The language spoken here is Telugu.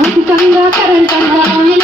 ఉచితంగా కరెంట్ అందా